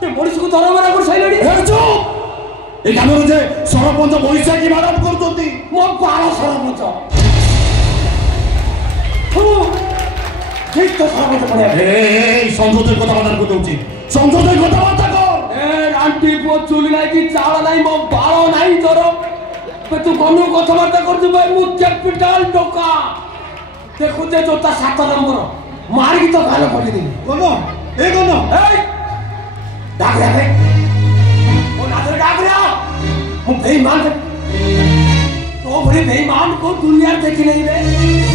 ते मनीष को दरबार कर साइलडी ए चुप ए गामर जे सरपंच बैसाखी मैडम करतोती मो बाल सरपंच ठीक तो सरपंच पड़े ए संसदर कथाबार्ता को दउची संसदर कथाबार्ता कर ए आंटी पो चुली नाही की चाळ नाही मो बाळ नाही तोर पे तू कोन कथाबार्ता करतु भाई मु कैपिटल टोका देखु जे जोता 7 नंबर मार की तो गाल पड़ी दी कोन ए डाक रे ओ नादर डाक रे मु बेईमान तो बड़ी बेईमान को दुनिया देखी नहीं रे